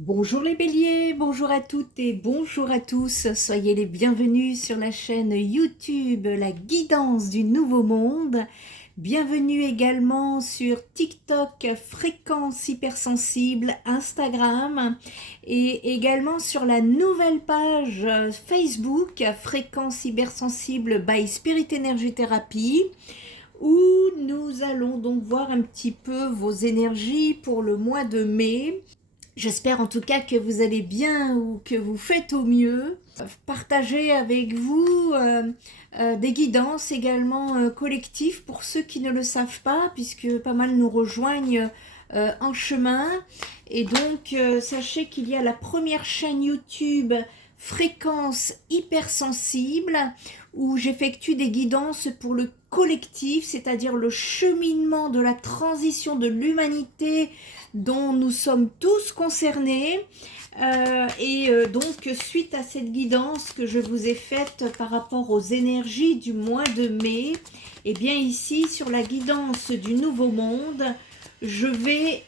Bonjour les béliers, bonjour à toutes et bonjour à tous. Soyez les bienvenus sur la chaîne YouTube La Guidance du Nouveau Monde. Bienvenue également sur TikTok Fréquence Hypersensible, Instagram et également sur la nouvelle page Facebook Fréquence Hypersensible by Spirit Energy Therapy, où nous allons donc voir un petit peu vos énergies pour le mois de mai. J'espère en tout cas que vous allez bien ou que vous faites au mieux. Partager avec vous des guidances également collectives pour ceux qui ne le savent pas, puisque pas mal nous rejoignent en chemin. Et donc sachez qu'il y a la première chaîne YouTube Fréquence Hypersensible, où j'effectue des guidances pour le collectif, c'est-à-dire le cheminement de la transition de l'humanité dont nous sommes tous concernés. Donc suite à cette guidance que je vous ai faite par rapport aux énergies du mois de mai, et bien ici sur la guidance du Nouveau Monde, je vais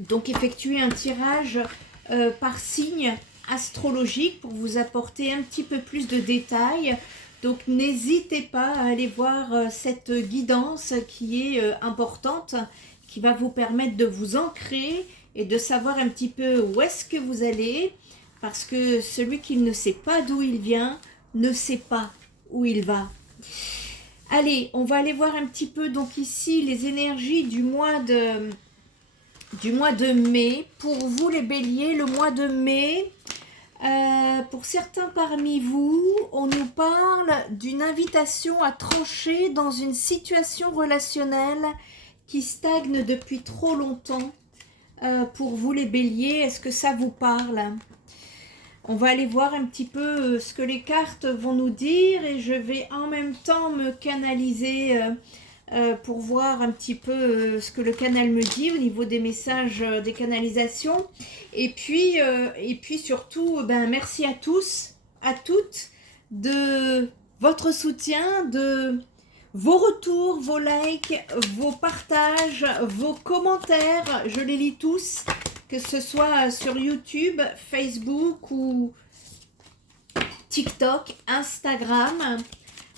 donc effectuer un tirage par signe astrologique pour vous apporter un petit peu plus de détails. Donc n'hésitez pas à aller voir cette guidance qui est importante, qui va vous permettre de vous ancrer et de savoir un petit peu où est-ce que vous allez, parce que celui qui ne sait pas d'où il vient ne sait pas où il va. Allez, on va aller voir un petit peu donc ici les énergies du mois de mai. Pour vous les béliers, le mois de mai, pour certains parmi vous, on nous parle d'une invitation à trancher dans une situation relationnelle qui stagne depuis trop longtemps. Pour vous les béliers, est-ce que ça vous parle? On va aller voir un petit peu ce que les cartes vont nous dire, et je vais en même temps me canaliser pour voir un petit peu ce que le canal me dit au niveau des messages, des canalisations. Et puis surtout, merci à tous, à toutes, de votre soutien, de vos retours, vos likes, vos partages, vos commentaires. Je les lis tous, que ce soit sur YouTube, Facebook ou TikTok, Instagram.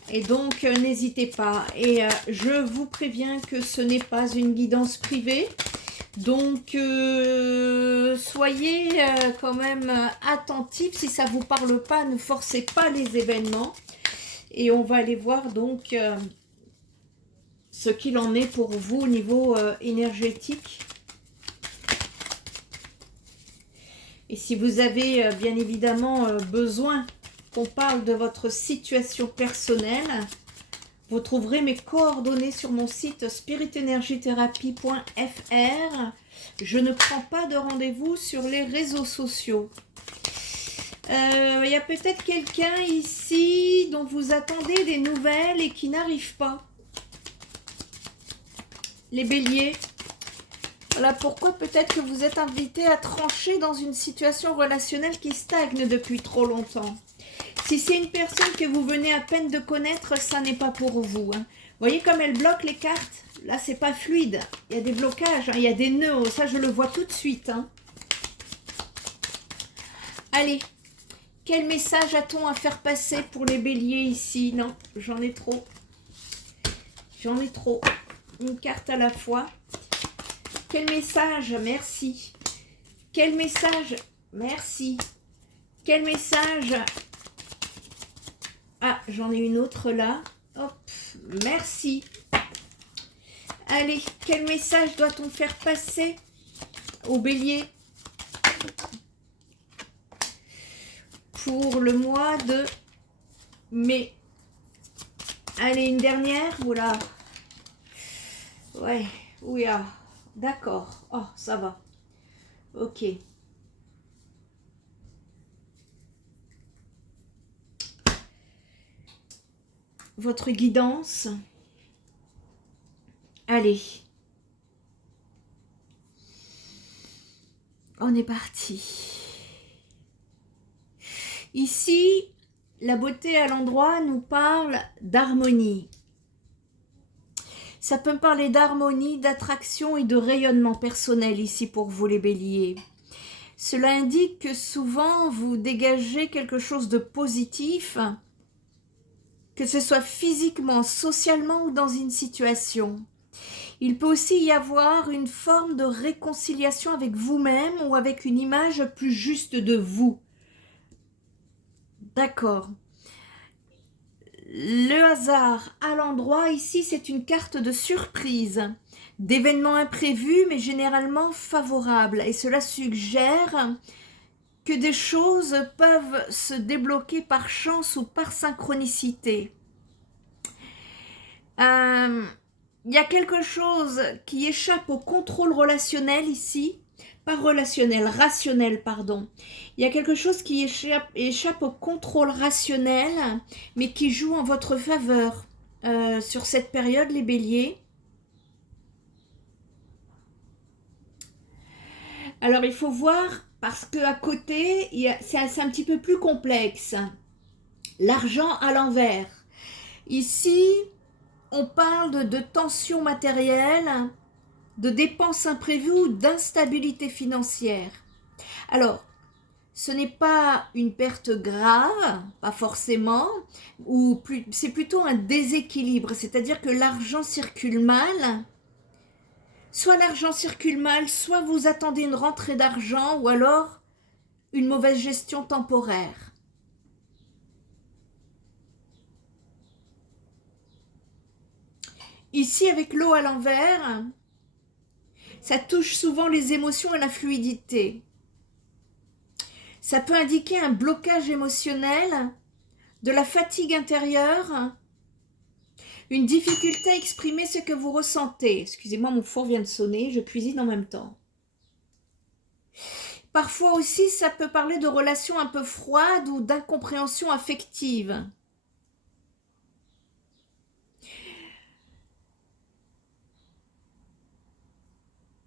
Et donc, n'hésitez pas. Et je vous préviens que ce n'est pas une guidance privée. Donc, soyez quand même attentifs. Si ça ne vous parle pas, ne forcez pas les événements. Et on va aller voir donc ce qu'il en est pour vous au niveau énergétique. Et si vous avez bien évidemment besoin qu'on parle de votre situation personnelle, vous trouverez mes coordonnées sur mon site spiritenergytherapy.fr. Je ne prends pas de rendez-vous sur les réseaux sociaux. Il y a peut-être quelqu'un ici dont vous attendez des nouvelles et qui n'arrive pas. Les béliers. Voilà pourquoi peut-être que vous êtes invité à trancher dans une situation relationnelle qui stagne depuis trop longtemps. Si c'est une personne que vous venez à peine de connaître, ça n'est pas pour vous. Vous voyez comme elle bloque les cartes? Là, c'est pas fluide. Il y a des blocages, il y a des nœuds. Ça, je le vois tout de suite. Allez, quel message a-t-on à faire passer pour les béliers ici? Non, j'en ai trop. J'en ai trop. Une carte à la fois. Quel message? Merci. Quel message? Merci. Quel message? Ah, j'en ai une autre là. Hop, merci. Allez, quel message doit-on faire passer au bélier pour le mois de mai? Allez, une dernière. Oula. Ouais, ouya. D'accord. Oh, ça va. Ok. Votre guidance. Allez. On est parti. Ici, la beauté à l'endroit nous parle d'harmonie. Ça peut me parler d'harmonie, d'attraction et de rayonnement personnel ici pour vous les béliers. Cela indique que souvent vous dégagez quelque chose de positif, que ce soit physiquement, socialement ou dans une situation. Il peut aussi y avoir une forme de réconciliation avec vous-même ou avec une image plus juste de vous. D'accord. Le hasard à l'endroit ici, c'est une carte de surprise, d'événements imprévus mais généralement favorables. Et cela suggère que des choses peuvent se débloquer par chance ou par synchronicité. Il y a quelque chose qui échappe au contrôle relationnel ici, pas relationnel, rationnel, pardon. Il y a quelque chose qui échappe au contrôle rationnel, mais qui joue en votre faveur sur cette période, les béliers. Alors, il faut voir, parce qu'à côté, c'est un petit peu plus complexe. L'argent à l'envers. Ici, on parle de tensions matérielles, de dépenses imprévues ou d'instabilité financière. Alors, ce n'est pas une perte grave, pas forcément, c'est plutôt un déséquilibre, c'est-à-dire que l'argent circule mal. Soit l'argent circule mal, soit vous attendez une rentrée d'argent ou alors une mauvaise gestion temporaire. Ici, avec l'eau à l'envers, ça touche souvent les émotions et la fluidité. Ça peut indiquer un blocage émotionnel, de la fatigue intérieure, une difficulté à exprimer ce que vous ressentez. Excusez-moi, mon four vient de sonner, je cuisine en même temps. Parfois aussi, ça peut parler de relations un peu froides ou d'incompréhension affective.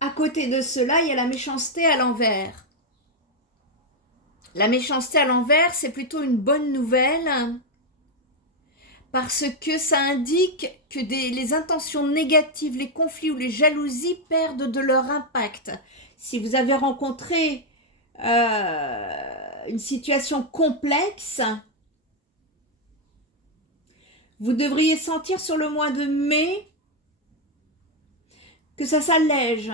À côté de cela, il y a la méchanceté à l'envers. La méchanceté à l'envers, c'est plutôt une bonne nouvelle parce que ça indique que les intentions négatives, les conflits ou les jalousies perdent de leur impact. Si vous avez rencontré une situation complexe, vous devriez sentir sur le mois de mai que ça s'allège.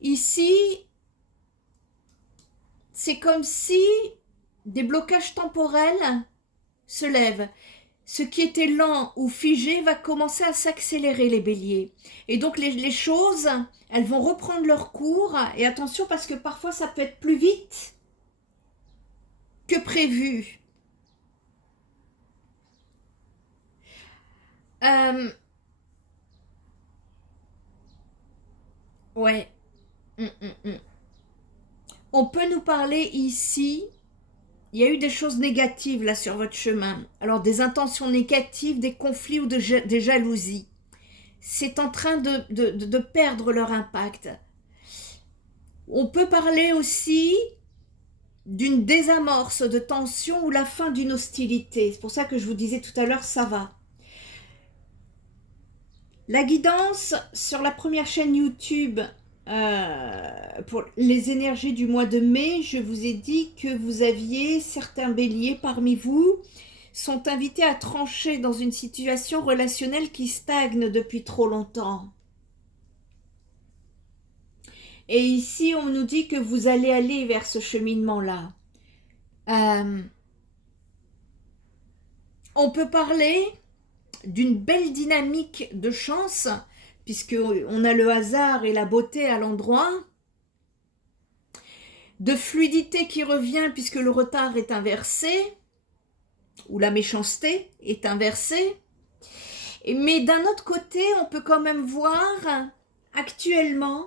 Ici, c'est comme si des blocages temporels se lèvent. Ce qui était lent ou figé va commencer à s'accélérer, les béliers. Et donc les choses, elles vont reprendre leur cours. Et attention, parce que parfois ça peut être plus vite que prévu. Ouais. On peut nous parler ici, il y a eu des choses négatives là sur votre chemin. Alors des intentions négatives, des conflits ou des jalousies. C'est en train de perdre leur impact. On peut parler aussi d'une désamorce de tension ou la fin d'une hostilité. C'est pour ça que je vous disais tout à l'heure, ça va. La guidance sur la première chaîne YouTube pour les énergies du mois de mai, je vous ai dit que vous aviez certains béliers parmi vous sont invités à trancher dans une situation relationnelle qui stagne depuis trop longtemps. Et ici, on nous dit que vous allez aller vers ce cheminement-là. On peut parler d'une belle dynamique de chance, puisqu'on a le hasard et la beauté à l'endroit, de fluidité qui revient puisque le retard est inversé, ou la méchanceté est inversée. Mais d'un autre côté, on peut quand même voir actuellement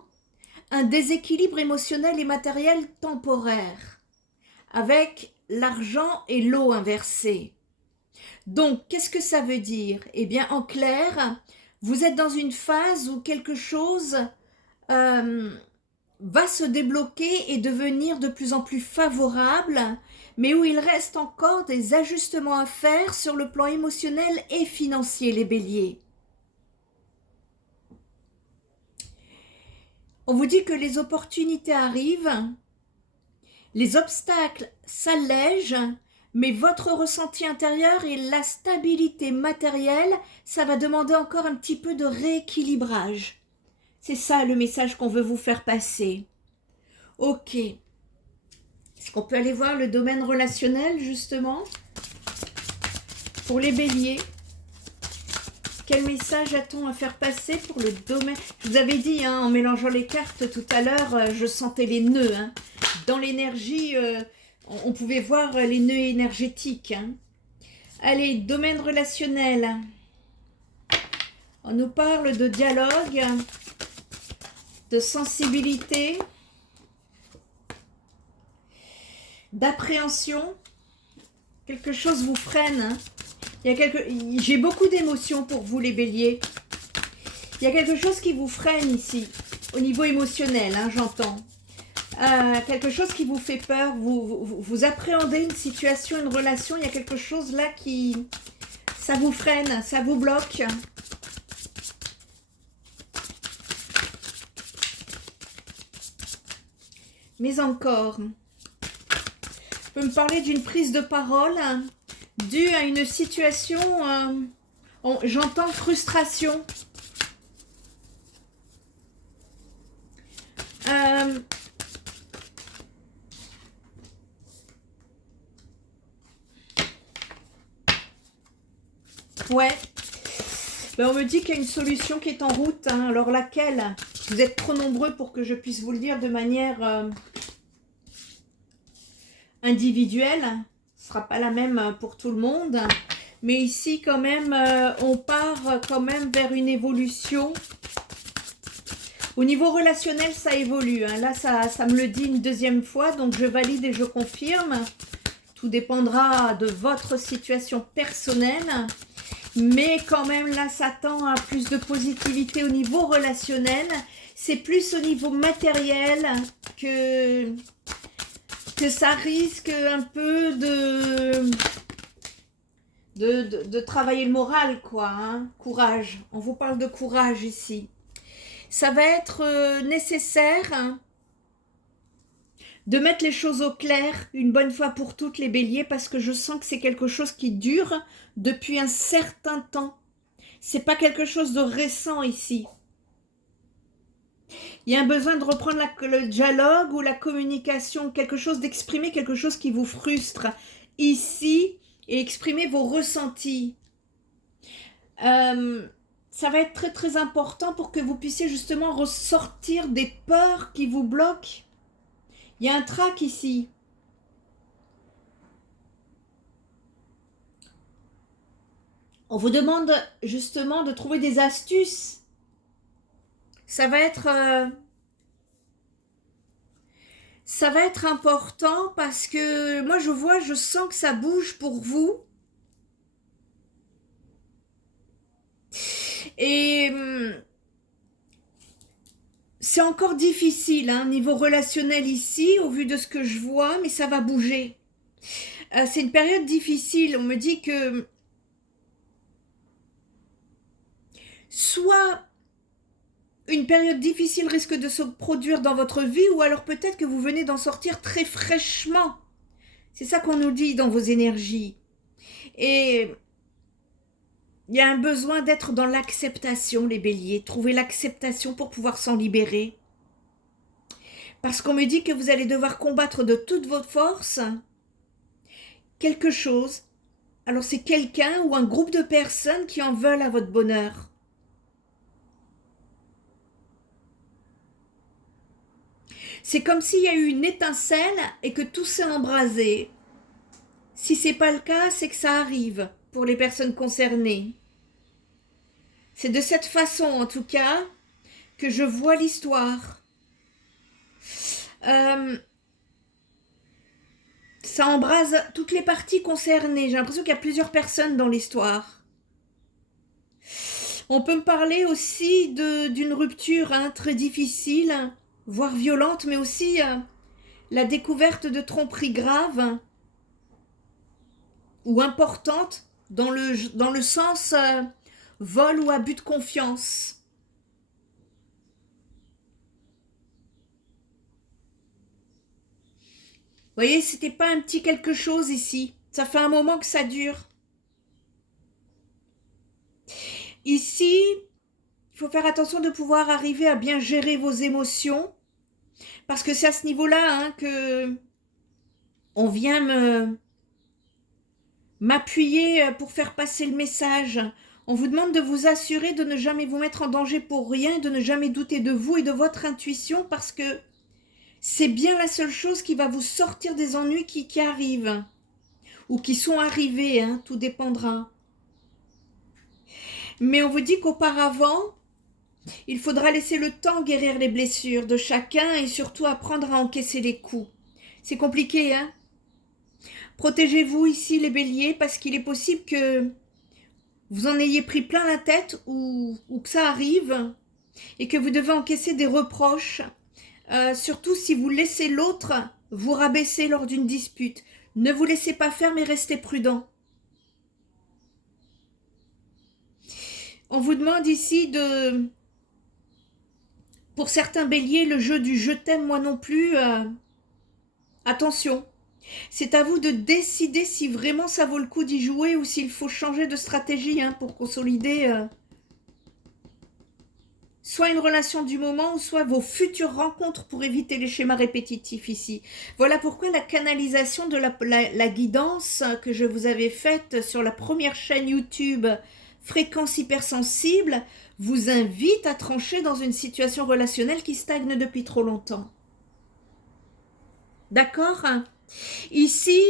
un déséquilibre émotionnel et matériel temporaire, avec l'argent et l'eau inversée. Donc, qu'est-ce que ça veut dire? Eh bien, en clair, vous êtes dans une phase où quelque chose va se débloquer et devenir de plus en plus favorable, mais où il reste encore des ajustements à faire sur le plan émotionnel et financier, les béliers. On vous dit que les opportunités arrivent, les obstacles s'allègent, mais votre ressenti intérieur et la stabilité matérielle, ça va demander encore un petit peu de rééquilibrage. C'est ça le message qu'on veut vous faire passer. Ok. Est-ce qu'on peut aller voir le domaine relationnel, justement, pour les béliers? Quel message a-t-on à faire passer pour le domaine? Je vous avais dit, hein, en mélangeant les cartes tout à l'heure, je sentais les nœuds. Hein. Dans l'énergie, on pouvait voir les nœuds énergétiques. Hein. Allez, domaine relationnel. On nous parle de dialogue, de sensibilité, d'appréhension. Quelque chose vous freine. Hein. J'ai beaucoup d'émotions pour vous, les béliers. Il y a quelque chose qui vous freine ici, au niveau émotionnel, hein, j'entends. Quelque chose qui vous fait peur, vous appréhendez une situation, une relation, il y a quelque chose là qui... ça vous freine, ça vous bloque. Mais encore, vous pouvez me parler d'une prise de parole due à une situation, j'entends frustration. Ouais. Ben, on me dit qu'il y a une solution qui est en route. Hein. Alors laquelle? Vous êtes trop nombreux pour que je puisse vous le dire de manière individuelle. Ce ne sera pas la même pour tout le monde. Mais ici, quand même, on part quand même vers une évolution. Au niveau relationnel, ça évolue. Hein. Là, ça me le dit une deuxième fois. Donc, je valide et je confirme. Tout dépendra de votre situation personnelle. Mais quand même, là, ça tend à plus de positivité au niveau relationnel. C'est plus au niveau matériel que ça risque un peu de travailler le moral, quoi. Hein. Courage. On vous parle de courage ici. Ça va être nécessaire hein, de mettre les choses au clair une bonne fois pour toutes, les béliers, parce que je sens que c'est quelque chose qui dure depuis un certain temps. C'est pas quelque chose de récent ici. Il y a un besoin de reprendre le dialogue ou la communication, quelque chose d'exprimer, quelque chose qui vous frustre ici et exprimer vos ressentis. Ça va être très très important pour que vous puissiez justement ressortir des peurs qui vous bloquent. Il y a un trac ici. On vous demande justement de trouver des astuces. Ça va être important parce que moi je sens que ça bouge pour vous. Et c'est encore difficile, hein, niveau relationnel ici, au vu de ce que je vois, mais ça va bouger. C'est une période difficile. On me dit que soit une période difficile risque de se produire dans votre vie, ou alors peut-être que vous venez d'en sortir très fraîchement. C'est ça qu'on nous dit dans vos énergies. Et il y a un besoin d'être dans l'acceptation, les béliers. Trouver l'acceptation pour pouvoir s'en libérer. Parce qu'on me dit que vous allez devoir combattre de toute votre force quelque chose. Alors c'est quelqu'un ou un groupe de personnes qui en veulent à votre bonheur. C'est comme s'il y a eu une étincelle et que tout s'est embrasé. Si ce n'est pas le cas, c'est que ça arrive pour les personnes concernées. C'est de cette façon, en tout cas, que je vois l'histoire. Ça embrase toutes les parties concernées. J'ai l'impression qu'il y a plusieurs personnes dans l'histoire. On peut me parler aussi d'une rupture hein, très difficile, voire violente, mais aussi la découverte de tromperies graves. ou importante dans le sens vol ou abus de confiance. Vous voyez, c'était pas un petit quelque chose ici. Ça fait un moment que ça dure. Ici, il faut faire attention de pouvoir arriver à bien gérer vos émotions. Parce que c'est à ce niveau-là hein, que on vient m'appuyer pour faire passer le message. On vous demande de vous assurer de ne jamais vous mettre en danger pour rien et de ne jamais douter de vous et de votre intuition parce que c'est bien la seule chose qui va vous sortir des ennuis qui arrivent ou qui sont arrivés, hein, tout dépendra. Mais on vous dit qu'auparavant, il faudra laisser le temps guérir les blessures de chacun et surtout apprendre à encaisser les coups. C'est compliqué, hein? Protégez-vous ici les béliers parce qu'il est possible que vous en ayez pris plein la tête ou que ça arrive et que vous devez encaisser des reproches. Surtout si vous laissez l'autre vous rabaisser lors d'une dispute. Ne vous laissez pas faire mais restez prudent. On vous demande ici de... Pour certains béliers, le jeu du « je t'aime, moi non plus », attention. C'est à vous de décider si vraiment ça vaut le coup d'y jouer ou s'il faut changer de stratégie hein, pour consolider soit une relation du moment ou soit vos futures rencontres pour éviter les schémas répétitifs ici. Voilà pourquoi la canalisation de la guidance que je vous avais faite sur la première chaîne YouTube Fréquence hypersensible vous invite à trancher dans une situation relationnelle qui stagne depuis trop longtemps. D'accord ? Ici,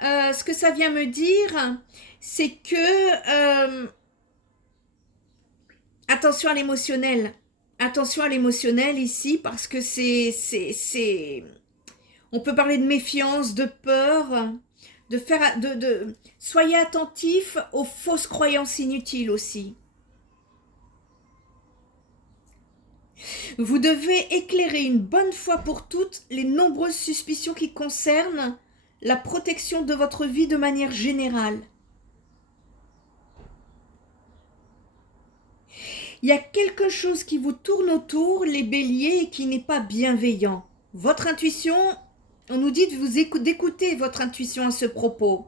ce que ça vient me dire, c'est que attention à l'émotionnel. Attention à l'émotionnel ici parce que c'est... On peut parler de méfiance, de peur, soyez attentifs aux fausses croyances inutiles aussi. Vous devez éclairer une bonne fois pour toutes les nombreuses suspicions qui concernent la protection de votre vie de manière générale. Il y a quelque chose qui vous tourne autour, les béliers, et qui n'est pas bienveillant. Votre intuition, on nous dit d'écouter votre intuition à ce propos.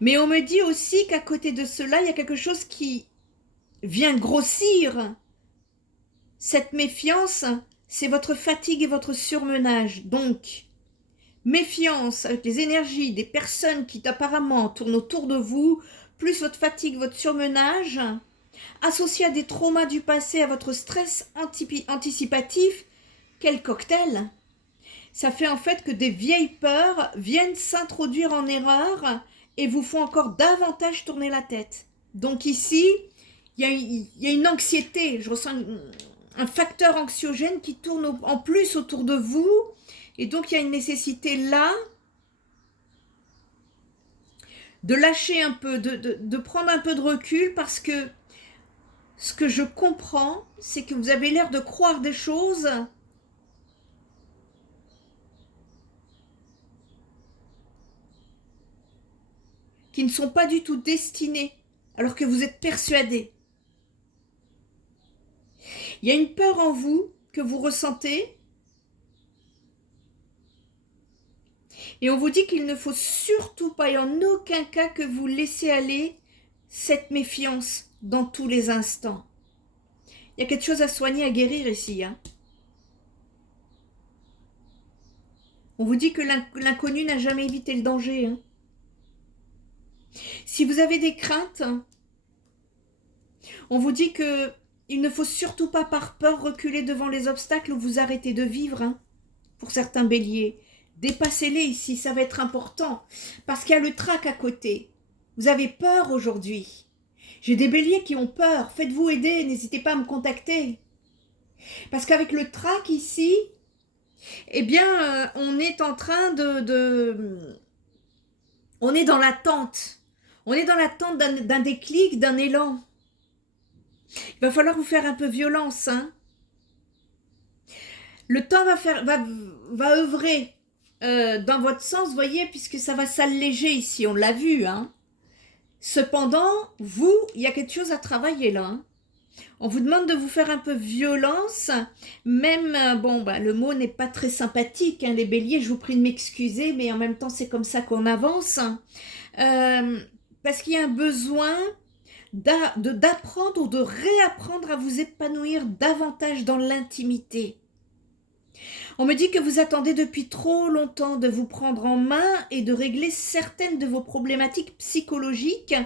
Mais on me dit aussi qu'à côté de cela, il y a quelque chose qui vient grossir. Cette méfiance, c'est votre fatigue et votre surmenage. Donc, méfiance avec les énergies des personnes qui apparemment tournent autour de vous, plus votre fatigue, votre surmenage, associé à des traumas du passé, à votre stress anticipatif, quel cocktail! Ça fait en fait que des vieilles peurs viennent s'introduire en erreur et vous font encore davantage tourner la tête. Donc ici, il y a une anxiété, je ressens un facteur anxiogène qui tourne en plus autour de vous. Et donc, il y a une nécessité là de lâcher un peu, de prendre un peu de recul parce que ce que je comprends, c'est que vous avez l'air de croire des choses qui ne sont pas du tout destinées, alors que vous êtes persuadé. Il y a une peur en vous que vous ressentez. Et on vous dit qu'il ne faut surtout pas et en aucun cas que vous laissez aller cette méfiance dans tous les instants. Il y a quelque chose à soigner, à guérir ici. Hein. On vous dit que l'inconnu n'a jamais évité le danger. Hein. Si vous avez des craintes, on vous dit que il ne faut surtout pas par peur reculer devant les obstacles ou vous arrêter de vivre. Hein, pour certains béliers. Dépassez-les ici, ça va être important. Parce qu'il y a le trac à côté. Vous avez peur aujourd'hui. J'ai des béliers qui ont peur. Faites-vous aider, n'hésitez pas à me contacter. Parce qu'avec le trac ici, eh bien, on est en train on est dans l'attente. On est dans l'attente d'un déclic, d'un élan. Il va falloir vous faire un peu violence, hein. Le temps va œuvrer dans votre sens, voyez, puisque ça va s'alléger ici, on l'a vu, hein. Cependant, vous, il y a quelque chose à travailler là, hein. On vous demande de vous faire un peu violence, même, bon, bah, le mot n'est pas très sympathique, hein, les béliers, je vous prie de m'excuser, mais en même temps, c'est comme ça qu'on avance, hein. Parce qu'il y a un besoin d'apprendre ou de réapprendre à vous épanouir davantage dans l'intimité. On me dit que vous attendez depuis trop longtemps de vous prendre en main et de régler certaines de vos problématiques psychologiques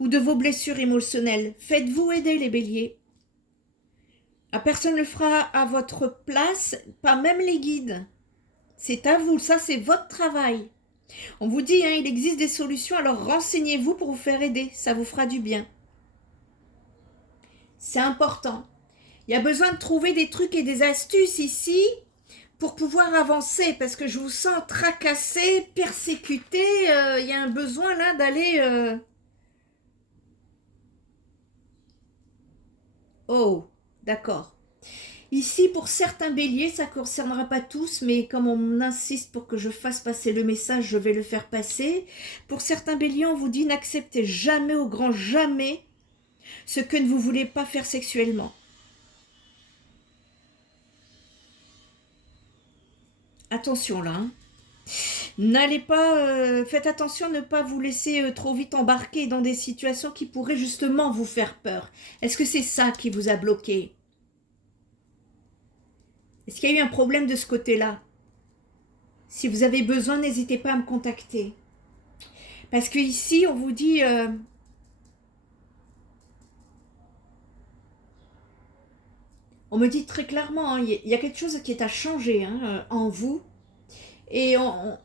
ou de vos blessures émotionnelles. Faites-vous aider les béliers. Personne ne le fera à votre place, pas même les guides. C'est à vous, ça c'est votre travail. On vous dit, hein, il existe des solutions, alors renseignez-vous pour vous faire aider, ça vous fera du bien. C'est important. Il y a besoin de trouver des trucs et des astuces ici pour pouvoir avancer, parce que je vous sens tracassé, persécuté, il y a un besoin là d'aller... Oh, d'accord. Ici, pour certains béliers, ça ne concernera pas tous, mais comme on insiste pour que je fasse passer le message, je vais le faire passer. Pour certains béliers, on vous dit n'acceptez jamais, au grand jamais, ce que ne vous voulez pas faire sexuellement. Attention là, hein. N'allez pas, faites attention à ne pas vous laisser trop vite embarquer dans des situations qui pourraient justement vous faire peur. Est-ce que c'est ça qui vous a bloqué? Est-ce qu'il y a eu un problème de ce côté-là? Si vous avez besoin, n'hésitez pas à me contacter. Parce que ici, on vous dit... on me dit très clairement, il y a quelque chose qui est à changer en vous. Et on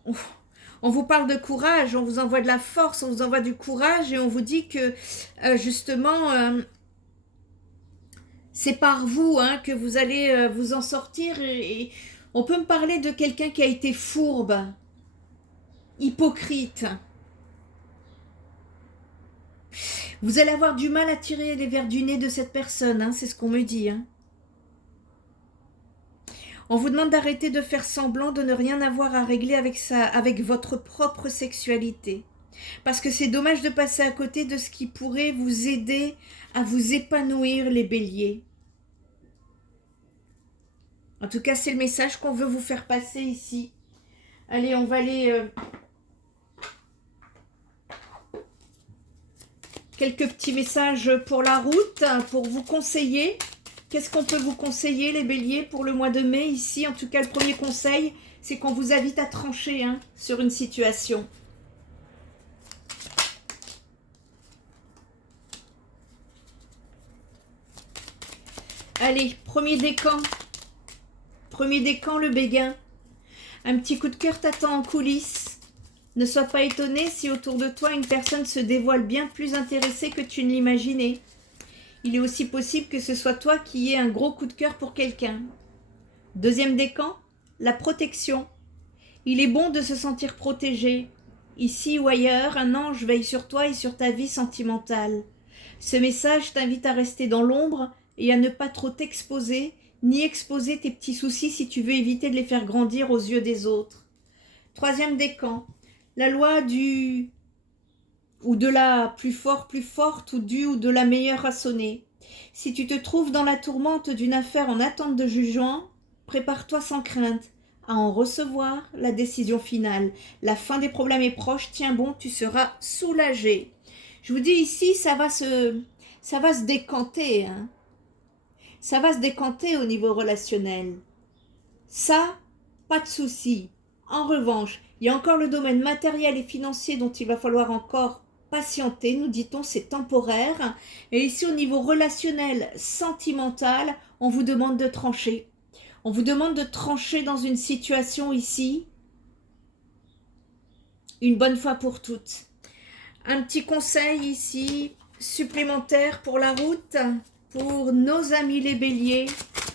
vous parle de courage, on vous envoie de la force, on vous envoie du courage et on vous dit que justement, c'est par vous que vous allez vous en sortir. Et on peut me parler de quelqu'un qui a été fourbe, hypocrite. Vous allez avoir du mal à tirer les vers du nez de cette personne, c'est ce qu'on me dit. On vous demande d'arrêter de faire semblant de ne rien avoir à régler avec votre propre sexualité. Parce que c'est dommage de passer à côté de ce qui pourrait vous aider à vous épanouir, les béliers. En tout cas, c'est le message qu'on veut vous faire passer ici. Allez, on va aller... quelques petits messages pour la route, pour vous conseiller. Qu'est-ce qu'on peut vous conseiller, les béliers, pour le mois de mai ici? En tout cas, le premier conseil, c'est qu'on vous invite à trancher sur une situation. Allez, premier décan. Premier décan, le béguin. Un petit coup de cœur t'attend en coulisses. Ne sois pas étonné si autour de toi, une personne se dévoile bien plus intéressée que tu ne l'imaginais. Il est aussi possible que ce soit toi qui aies un gros coup de cœur pour quelqu'un. Deuxième décan, la protection. Il est bon de se sentir protégé. Ici ou ailleurs, un ange veille sur toi et sur ta vie sentimentale. Ce message t'invite à rester dans l'ombre et à ne pas trop t'exposer, ni exposer tes petits soucis si tu veux éviter de les faire grandir aux yeux des autres. Troisième décan, la loi du... ou de la plus fort, plus forte, ou du ou de la meilleure à sonner. Si tu te trouves dans la tourmente d'une affaire en attente de jugement, prépare-toi sans crainte à en recevoir la décision finale. La fin des problèmes est proche, tiens bon, tu seras soulagé. Je vous dis ici, ça va se décanter. Ça va se décanter au niveau relationnel. Ça, pas de souci. En revanche, il y a encore le domaine matériel et financier dont il va falloir encore patienter, nous dit-on, c'est temporaire. Et ici, au niveau relationnel, sentimental, on vous demande de trancher. On vous demande de trancher dans une situation ici, une bonne fois pour toutes. Un petit conseil ici, supplémentaire pour la route, pour nos amis les béliers.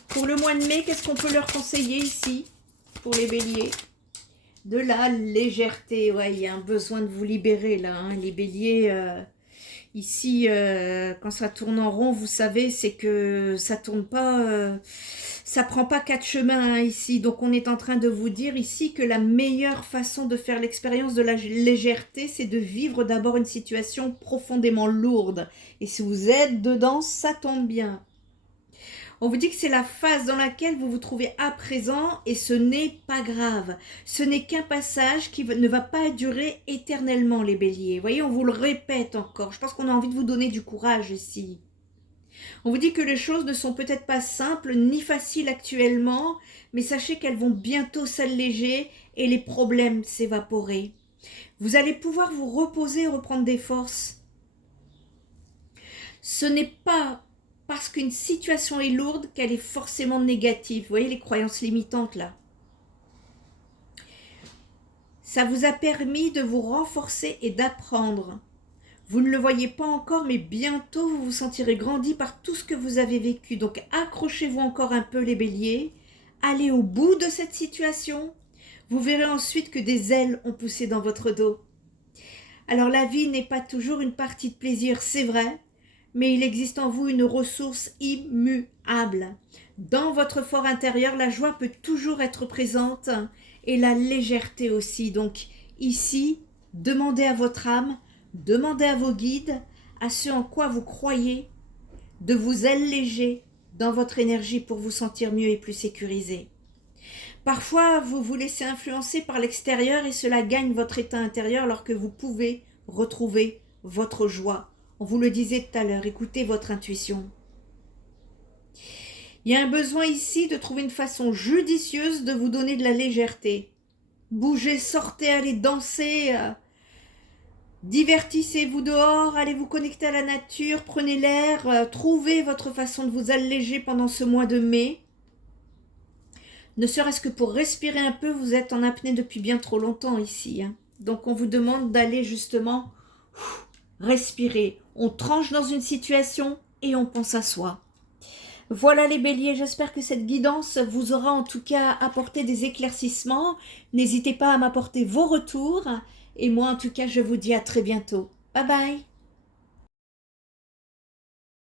Pour le mois de mai, qu'est-ce qu'on peut leur conseiller ici, pour les béliers? De la légèreté, ouais, il y a un besoin de vous libérer là, les béliers. Ici, quand ça tourne en rond, vous savez, c'est que ça tourne pas, ça prend pas quatre chemins hein, ici. Donc on est en train de vous dire ici que la meilleure façon de faire l'expérience de la légèreté, c'est de vivre d'abord une situation profondément lourde. Et si vous êtes dedans, ça tombe bien. On vous dit que c'est la phase dans laquelle vous vous trouvez à présent et ce n'est pas grave. Ce n'est qu'un passage qui ne va pas durer éternellement les béliers. Vous voyez, on vous le répète encore. Je pense qu'on a envie de vous donner du courage ici. On vous dit que les choses ne sont peut-être pas simples ni faciles actuellement, mais sachez qu'elles vont bientôt s'alléger et les problèmes s'évaporer. Vous allez pouvoir vous reposer et reprendre des forces. Ce n'est pas parce qu'une situation est lourde qu'elle est forcément négative. Vous voyez les croyances limitantes là. Ça vous a permis de vous renforcer et d'apprendre. Vous ne le voyez pas encore, mais bientôt vous vous sentirez grandi par tout ce que vous avez vécu. Donc accrochez-vous encore un peu les béliers. Allez au bout de cette situation. Vous verrez ensuite que des ailes ont poussé dans votre dos. Alors la vie n'est pas toujours une partie de plaisir, c'est vrai. Mais il existe en vous une ressource immuable. Dans votre fort intérieur, la joie peut toujours être présente et la légèreté aussi. Donc ici, demandez à votre âme, demandez à vos guides, à ce en quoi vous croyez, de vous alléger dans votre énergie pour vous sentir mieux et plus sécurisé. Parfois, vous vous laissez influencer par l'extérieur et cela gagne votre état intérieur alors que vous pouvez retrouver votre joie. On vous le disait tout à l'heure, écoutez votre intuition. Il y a un besoin ici de trouver une façon judicieuse de vous donner de la légèreté. Bougez, sortez, allez danser, divertissez-vous dehors, allez vous connecter à la nature, prenez l'air, trouvez votre façon de vous alléger pendant ce mois de mai. Ne serait-ce que pour respirer un peu, vous êtes en apnée depuis bien trop longtemps ici. Hein. Donc on vous demande d'aller justement respirer. On tranche dans une situation et on pense à soi. Voilà les béliers, j'espère que cette guidance vous aura en tout cas apporté des éclaircissements. N'hésitez pas à m'apporter vos retours. Et moi en tout cas, je vous dis à très bientôt. Bye bye.